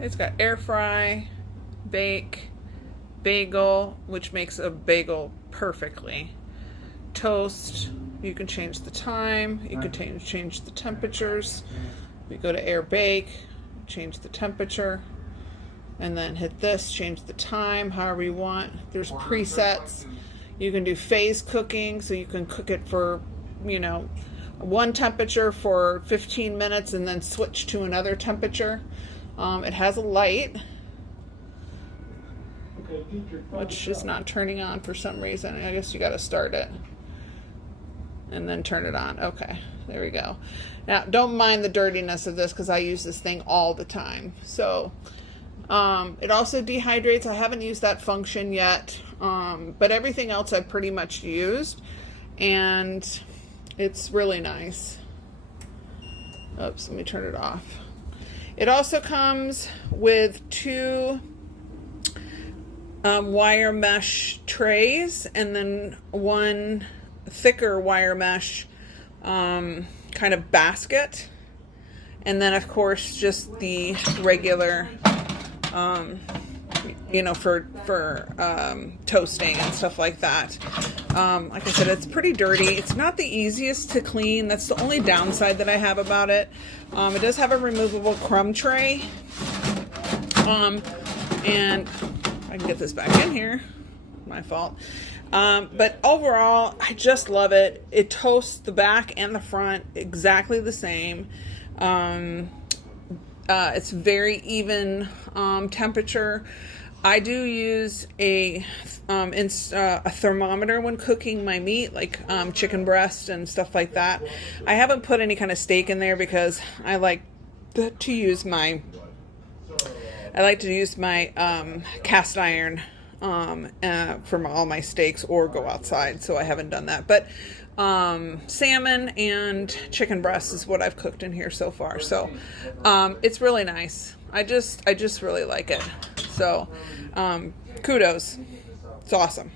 It's got air fry, bake, bagel, which makes a bagel perfectly. Toast, you can change the time, you can change the temperatures. We go to air bake, change the temperature, and then hit this, change the time however you want. There's presets. You can do phase cooking, so you can cook it for, you know, one temperature for 15 minutes and then switch to another temperature. It has a light, which is not turning on for some reason. I guess you got to start it and then turn it on. Okay, there we go. Now, don't mind the dirtiness of this because I use this thing all the time. So it also dehydrates. I haven't used that function yet, but everything else I've pretty much used, and it's really nice. Oops, let me turn it off. It also comes with 2 wire mesh trays and then 1 thicker wire mesh kind of basket, and then of course just the regular you know, for toasting and stuff like that. Like I said, it's pretty dirty. It's not the easiest to clean. That's the only downside that I have about it. It does have a removable crumb tray. And I can get this back in here. My fault. But overall, I just love it. It toasts the back and the front exactly the same. It's very even temperature. I do use a thermometer when cooking my meat, like chicken breast and stuff like that. I haven't put any kind of steak in there because I like to use my cast iron for all my steaks, or go outside, so I haven't done that. But salmon and chicken breast is what I've cooked in here so far. So it's really nice. I just really like it. So kudos. It's awesome.